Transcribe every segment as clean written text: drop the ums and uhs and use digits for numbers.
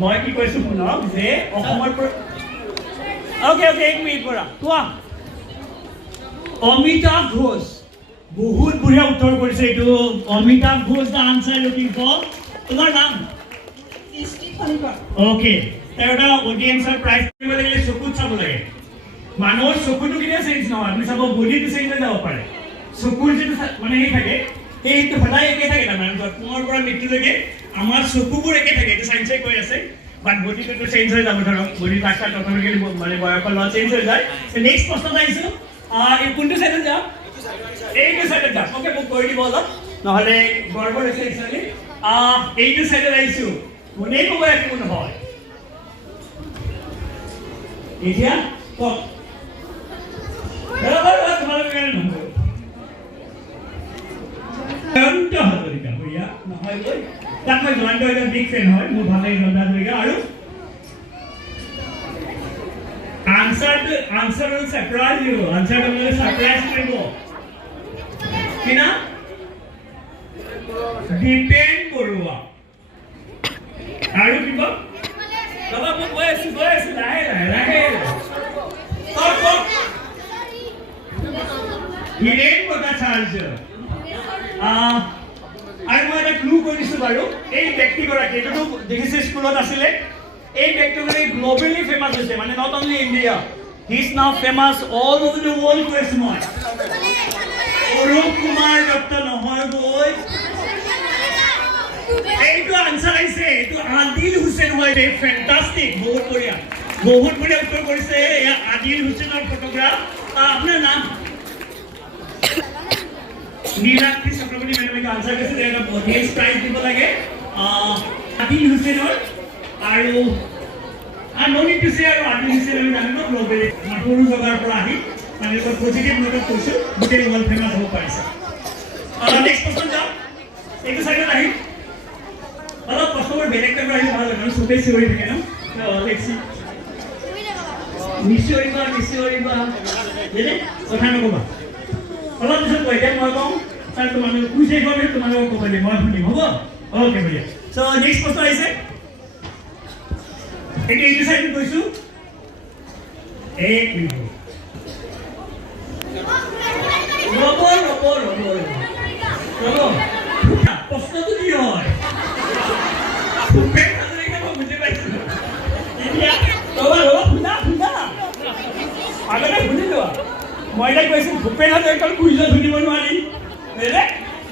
মই কি কৈছোঁ শুনক যে অসমৰ ওকে এক মিনিট পৰা কোৱা অমিতাভ ঘোষ বহুত বঢ়িয়া উত্তৰ কৰিছে এইটো Amitav Ghosh the answer looking for তোমাৰ নাম ওকে এটা অডিয়েন্সৰ প্ৰাইজ কৰিব লাগিলে চকুত চাব লাগে মানুহৰ চকুটো কেতিয়া চেঞ্জ নহয় আপুনি চাব বডিটো চেঞ্জ হৈ যাব পাৰে চকুৰ যিটো মানে সেই থাকে সেইটো সদায় একে থাকে তাৰমানে জন্মৰ পৰা মৃত্যুলৈকে আমাৰ চকুবোৰ একে থাকে এইটো চাইন্সে কৈ আছে বাট বডিটো চেঞ্জ হৈ যাব ধৰক বডি স্ট্ৰাকচাৰ অট'মেটিকেলি মানে বয়সৰ লগত চেঞ্জ হৈ যায় নেক্সট প্ৰশ্নটো আহিছোঁ এই কোনটো চাইডত যাম এইটো চাইডত যাম ওকে মোক কৈ দিব অলপ নহ'লে গড়বড় হৈছে একচুৱেলি এইটো চাইডত আহিছোঁ কোনেই ক'ব একো নহয় এতিয়া কওক তোমালোকে কাৰণে নহয় হাজৰিকা ভূঞা নহয় গৈ তাক মই জয়ন্ত এটা বিগ ফেন হয় মোৰ ভাল লাগে জয়ন্ত হাজৰিকা আৰু answer will surprise you answer will surprise you কিনা depend কৰোৱা আৰু কিবা বাবা মই কৈ আছো লাহে হিৰেন কথা চাৰ্জ আৰু মই এটা ক্লু কৰিছোঁ বাৰু এই ব্যক্তিগৰাকী এইটোতো দেখিছে স্কুলত আছিলে এই ব্যক্তিগৰাকী গ্ল'বেলি ফেমাছ হৈছে মানে not only India he is now famous all over the world কৈছোঁ মই অৰূপ কুমাৰ দত্ত নহয় গৈ এইটো আনচাৰ আহিছে এইটো আদিল হুছেইন হয় ৰে ফেণ্টাষ্টিক বহুত বঢ়িয়া উত্তৰ কৰিছে এয়া আদিল হুছেইনৰ ফটোগ্ৰাফ আপোনাৰ নাম নীলাক্ষী চক্ৰৱৰ্তী মেডামে আনচাৰ কৰিছে এটা বডিয়েজ প্ৰাইজ দিব লাগে আদিল হুছেইনৰ আৰু ননিত দিছে আৰু আদিল হুছেইন আমি জানিব গ্ল'বেলি সৰু জগাৰ পৰা আহি মানে পজিটিভ নোটত কৈছোঁ গোটেই ৱৰ্ল্ড ফেমাছ হ'ব পাৰিছে নেক্সট প্ৰশ্ন যাওঁ এইটো চাইডত আহিম অলপ প্ৰশ্নবোৰ বেলেগ টাইপৰ আহিলে ভাল লাগে চবেই চিঞৰি থাকে ন নিশ্চয়িবা কথা নক'বা অলপ পিছত কৈ এতিয়া মই কওঁ ছাৰ তোমালোকে কুইছে গ'লে তোমালোকক ক'ব লাগিব মই শুনিম হ'ব অ'কে বঢ়িয়া চ' নেক্সট প্ৰশ্ন আহিছে এইটো চাইডত কৈছোঁ এক মিনিট ৰ'ব প্ৰশ্নটো কি হয় ভূপেন হাজৰিকা মই বুজি পাইছোঁ এতিয়া শুনা আগতে শুনি লোৱা মই এতিয়া কৈছোঁ ভূপেন হাজৰিকাৰ কুইজত শুনিব নোৱাৰি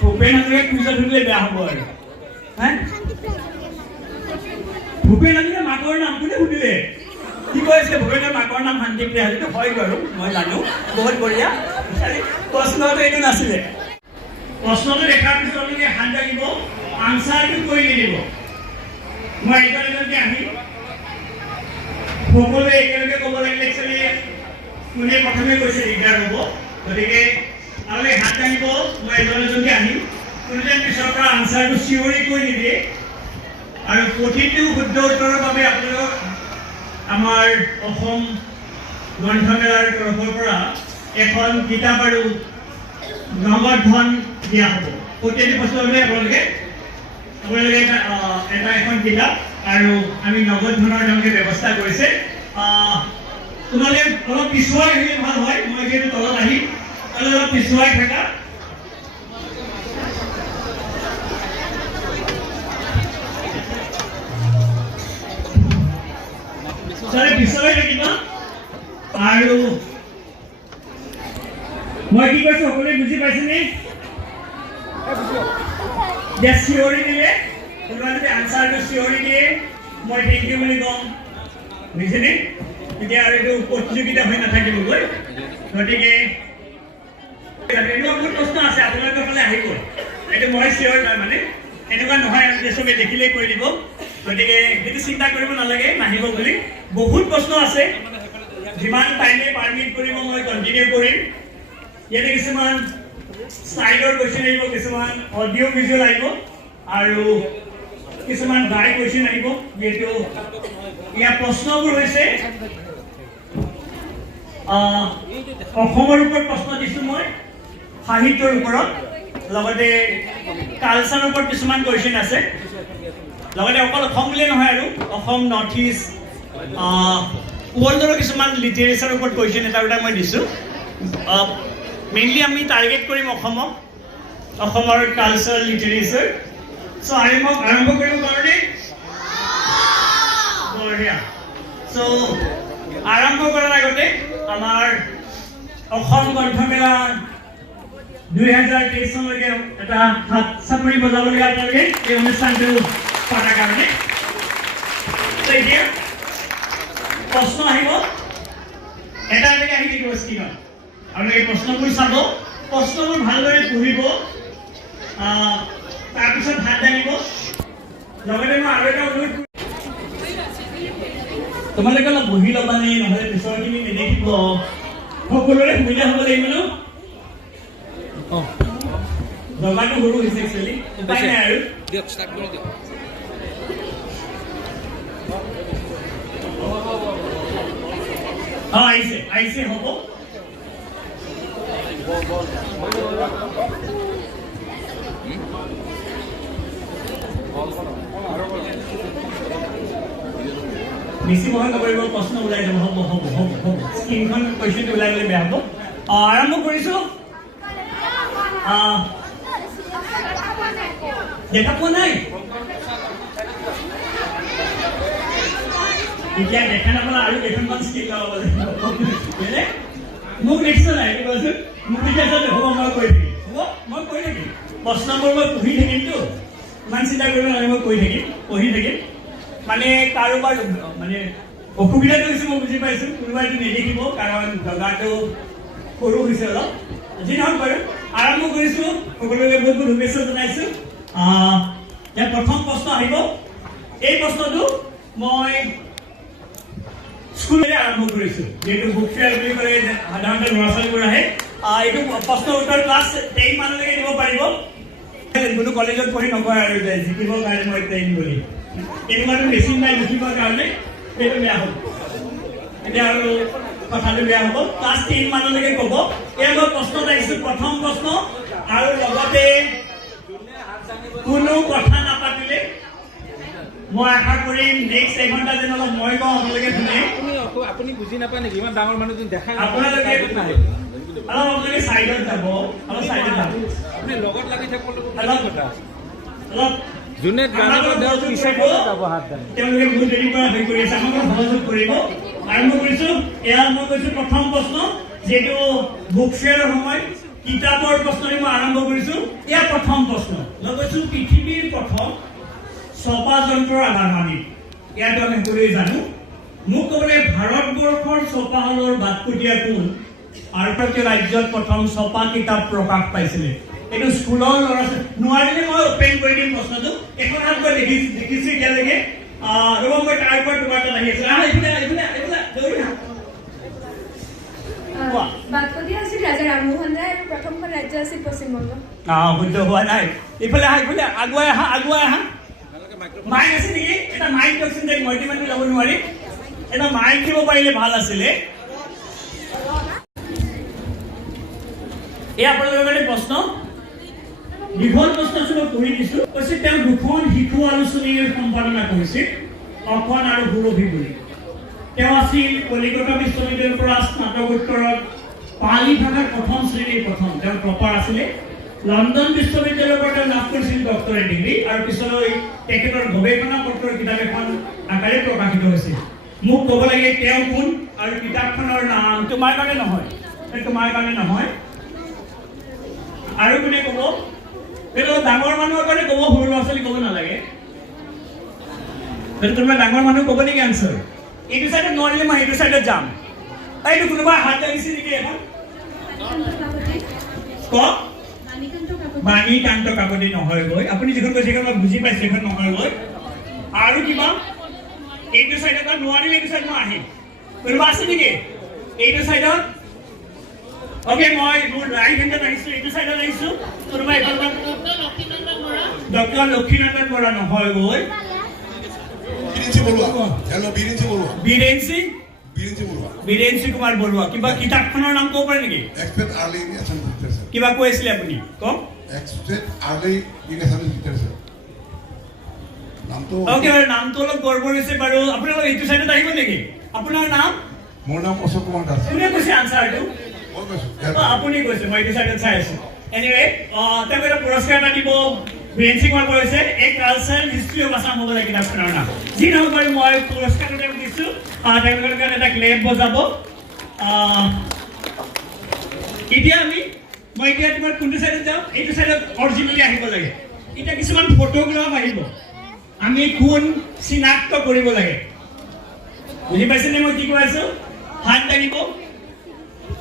ভূপেন হাজৰিকাৰ কুইজত শুনিলে বেয়া হ'ব আৰু ভূপেন হাজৰিকাৰ মাকৰ নাম কোনে সুধিলে কি কৈ আছিলে ভূপেনৰ মাকৰ নাম শান্তিপ্ৰিয়া সেইটো হয় বাৰু মই জানো বহুত বঢ়িয়া প্ৰশ্নটো এইটো নাছিলে প্ৰশ্নটো দেখাৰ পিছত আপোনালোকে হাত দাঙিব আনচাৰটো কৈ নিদিব মই একেলগে আহিম সকলোৱে একেলগে ক'ব লাগিলে একচুৱেলি কোনে প্ৰথমে কৈছে দিগদাৰ হ'ব গতিকে আপোনালোকে হাত দাঙিব মই এজনকে আহিম কোনোজন পিছৰ পৰা আনচাৰটো চিঞৰি কৈ নিদিয়ে আৰু প্ৰতিটো শুদ্ধ উত্তৰৰ বাবে আপোনালোকক আমাৰ অসম গ্ৰন্থমেলাৰ তৰফৰ পৰা এখন কিতাপ আৰু নগদ ধন দিয়া হ'ব প্ৰতিটো প্ৰশ্নতে আপোনালোকে এখন কিতাপ আৰু আমি নগদ ধনৰ তেওঁলোকে ব্যৱস্থা কৰিছে তোমালোকে অলপ পিছুৱাই আহিলে ভাল হয় মই যিহেতু তলত আহিম অলপ পিছুৱাই থাকা পিছুৱাই থাকিবা আৰু মই কি কৈছোঁ সকলোৱে বুজি পাইছেনে চিঞৰি দিলে কোনোবা যদি আনচাৰটো চিঞৰি দিয়ে মই থেংক ইউ বুলি ক'ম বুজিছেনে এতিয়া আৰু এইটো প্ৰতিযোগিতা হৈ নাথাকিবগৈ গতিকে এনেকুৱা বহুত প্ৰশ্ন আছে আপোনালোকৰ ফালে আহিব এইটো মই চিঞৰ নহয় মানে এনেকুৱা নহয় আৰু চবে দেখিলেই কৈ দিব গতিকে সেইটো চিন্তা কৰিব নালাগে নাহিব বুলি বহুত প্ৰশ্ন আছে যিমান টাইমে পাৰ্মিট কৰিব মই কণ্টিনিউ কৰিম ইয়াতে কিছুমান স্লাইডৰ কুৱেশ্যন আহিব কিছুমান অডিঅ' ভিজুৱেল আহিব আৰু কিছুমান ড্ৰাই কুৱেশ্যন আহিব যিহেতু ইয়াৰ প্ৰশ্নবোৰ হৈছে অসমৰ ওপৰত প্ৰশ্ন দিছোঁ মই সাহিত্যৰ ওপৰত লগতে কালচাৰৰ ওপৰত কিছুমান কুৱেশ্যন আছে লগতে অকল অসম বুলিয়ে নহয় আৰু অসম নৰ্থ ইষ্ট ৱৰ্ল্ডৰ কিছুমান লিটাৰেচাৰৰ ওপৰত কুৱেশ্যন এটা মই দিছোঁ মেইনলি আমি টাৰ্গেট কৰিম অসমৰ কালচাৰ লিটাৰেচাৰ চ' আৰম্ভ কৰিব কাৰণে বঢ়িয়া চ' আৰম্ভ কৰাৰ আগতে আমাৰ অসম গ্ৰন্থমেলা 2023 চনলৈকে এটা হাত চাপৰি বজাবলগীয়া আপোনালোকে এই অনুষ্ঠানটো পতাৰ কাৰণে এতিয়া প্ৰশ্ন আহিব এটা এটাকৈ আহি থাকিব স্ক্ৰীণত আপোনালোকে প্ৰশ্নবোৰ চাব প্ৰশ্নবোৰ ভালদৰে পঢ়িব তাৰপিছত হাত দাঙিব লগতে মই আৰু এটা অনুৰোধ তোমালোকে অলপ বহি ল'বা নে নহ'লে পিছৰখিনি নেদেখিব সকলোৰে সুবিধা হ'ব লাগিব ন জগাটো সৰু হৈছে একচুৱেলি উপায় নাই আৰু আহিছে হ'ব বেছি বহল নকৰিব প্ৰশ্ন ওলাই যাব হ'ব স্ক্ৰীণখন কুৱেশ্যনটো ওলাই গ'লে বেয়া হ'ব আৰম্ভ কৰিছোঁ দেখা পোৱা নাই এতিয়া দেখা নাপালে আৰু কেইখনমান স্ক্ৰীণ লগাব লাগিব মোক নেক্সট নাই কোৱাচোন মোক এতিয়া হ'ব মই কৈ থাকিম হ'ব মই কৈ থাকিম প্ৰশ্নবোৰ মই পঢ়ি থাকিমতো ইমান চিন্তা কৰিব নালাগে মই কৈ থাকিম পঢ়ি থাকিম মানে কাৰোবাৰ মানে অসুবিধাটো হৈছে মই বুজি পাইছোঁ কোনোবাইতো নেদেখিব কাৰণ জগাটো সৰু হৈছে অলপ যি নহওক বাৰু আৰম্ভ কৰিছোঁ সকলোকে বহুত বহুত শুভেচ্ছা জনাইছোঁ ইয়াত প্ৰথম প্ৰশ্ন আহিব এই প্ৰশ্নটো মই স্কুললৈ আৰম্ভ কৰিছোঁ যিহেতু বুক ফেয়াৰ বুলি ক'লে সাধাৰণতে ল'ৰা ছোৱালীবোৰ আহে এইটো প্ৰশ্নৰ উত্তৰ ক্লাছ 10 মানলৈকে দিব পাৰিব কোনো কলেজত পঢ়ি নকয় আৰু যে জিকিবৰ কাৰণে মই 10 বুলি এনেকুৱাটো মেচিন নাই লিখিবৰ কাৰণে সেইটো বেয়া হ'ব এতিয়া আৰু কথাটো বেয়া হ'ব ক্লাছ 10 মানলৈকে ক'ব এয়া মই প্ৰশ্ন আহিছোঁ প্ৰথম প্ৰশ্ন আৰু লগতে কোনো কথা নাপাতিলে মই আশা কৰিম নেক্সট এঘণ্টা যেন অলপ মই কওঁ আপোনালোকে শুনে আপুনি বুজি নাপায় নেকি ইমান ডাঙৰ মানুহ দেখা আপোনালোকে আপোনালোকে চাইডত যাব অলপ চাইডত যাব আপুনি লগত লাগি থাকিব অলপ যোনে জানিব যাব হাত দাঙি তেওঁলোকে বহুত দেৰি পৰা হৈ কৰি আছে আমাক সহযোগ কৰিব আৰম্ভ কৰিছোঁ এয়া মই কৈছোঁ প্ৰথম প্ৰশ্ন যিহেতু বুক ফেয়াৰৰ সময় কিতাপৰ প্ৰশ্নৰে মই আৰম্ভ কৰিছোঁ এয়া প্ৰথম প্ৰশ্ন মই কৈছোঁ পৃথিৱীৰ প্ৰথম ছপা যন্ত্ৰৰ আধাৰমানি ইয়াতো আমি সকলোৱে জানো মোক ক'বলৈ ভাৰতবৰ্ষৰ ছপাশালৰ বাটকটীয়া কোন আৰু প্ৰত্যেক ৰাজ্যত প্ৰথম ছপা কিতাপ প্ৰকাশ পাইছিলে এইটো স্কুলৰ ল'ৰা ছোৱালী নোৱাৰিলে মই অপেন কৰি দিম প্ৰশ্নটো এখন হাত মই দেখিছোঁ এতিয়ালৈকে ৰ'ব মই তাৰ পৰা তোমাৰ তাত আহি আছোঁ বাটকটীয়া আছিল ৰাজা ৰামমোহন ৰায় আৰু প্ৰথমখন ৰাজ্য আছিল পশ্চিমবংগ শুদ্ধ হোৱা নাই এইফালে আগুৱাই আহা মাইক আছে নেকি এটা মাইক দিয়কচোন যে মইটি মানুহ যাব নোৱাৰি এটা মাইক দিব পাৰিলে ভাল আছিলে এই আপোনালোকৰ কাৰণে প্ৰশ্ন দীঘল প্ৰশ্ন মই পঢ়ি দিছোঁ কৈছে তেওঁ দুখন শিশু আলোচনীৰ সম্পাদনা কৰিছিল অখন আৰু সুৰভি বুলি তেওঁ আছিল কলিকতা বিশ্ববিদ্যালয়ৰ পৰা স্নাতকোত্তৰত পালি ভাষাৰ প্ৰথম শ্ৰেণীৰ তেওঁ টপাৰ আছিলে লণ্ডন বিশ্ববিদ্যালয়ৰ পৰা তেওঁ লাভ কৰিছিল ডক্টৰেট ডিগ্ৰী আৰু পিছলৈ তেখেতৰ গৱেষণা পত্ৰৰ কিতাপ এখন আকাৰে প্ৰকাশিত হৈছিল মোক ক'ব লাগে তেওঁ কোন আৰু কিতাপখনৰ নাম তোমাৰ কাৰণে নহয় আৰু কোনে ক'ব সেইটো ডাঙৰ মানুহৰ কাৰণে ক'ব সৰু ল'ৰা ছোৱালী ক'ব নালাগে তোমাৰ ডাঙৰ মানুহ ক'ব নেকি আনচাৰ এইটো চাইডত নোৱাৰিলে মই সেইটো চাইডত যাম এইটো কোনোবা হাত লাগিছে নেকি এখন কওক বাণীকান্ত কাকতি নহয়গৈ আপুনি যিখন কৈছে সেইখন মই বুজি পাইছোঁ সেইখন নহয়গৈ আৰু কিবা এইটো চাইডত নোৱাৰিলে এইটো চাইড মই আহিম কোনোবা আছে নেকি এইটো চাইডত অ'কে মই মোৰ ৰাইট হেণ্ডত আহিছোঁ এইটো চাইডত আহিছোঁ কোনোবা এখন ডক্টৰ লক্ষীনন্দন বৰা নহয়গৈ বীৰেঞ্চি কুমাৰ বৰুৱা কিবা কিতাপখনৰ নাম ক'ব পাৰে নেকি কিবা কৈ আছিলে আপুনি কওক ওকে নামটো অলপ গড়বড় হৈছে বাৰু আপোনালোক এইটো সাইডত আহিব নেকি আপোনাৰ নাম মোৰ নাম অশোক কুমাৰ দাস কোনে কৈছে আনসাৰটো মই কৈছো আপুনি কৈছে মই এইটো সাইডত চাই আছো এনিৱে তেওঁ এটা পুৰস্কাৰ এটা দিব বেঞ্চিং ৱৰ্ক কৰিছে এক কালচাৰেল হিষ্ট্ৰী অফ আসাম হ'ব লাগে আপোনাৰ নাম যি নহওক বাৰু মই পুৰস্কাৰটো তেওঁক দিছোঁ তেওঁলোকৰ কাৰণে এটা ক্লেপ বজাব এতিয়া মই এতিয়া তোমাৰ কোনটো সাইডত যাওঁ এইটো সাইডত অৰিজিনেলি আহিব লাগে এতিয়া কিছুমান ফটোগ্ৰাফ আহিব আমি কোন চিনাক্ত কৰিব লাগে বুজি পাইছেনে মই কি কৈ আছো হাত দাঙিব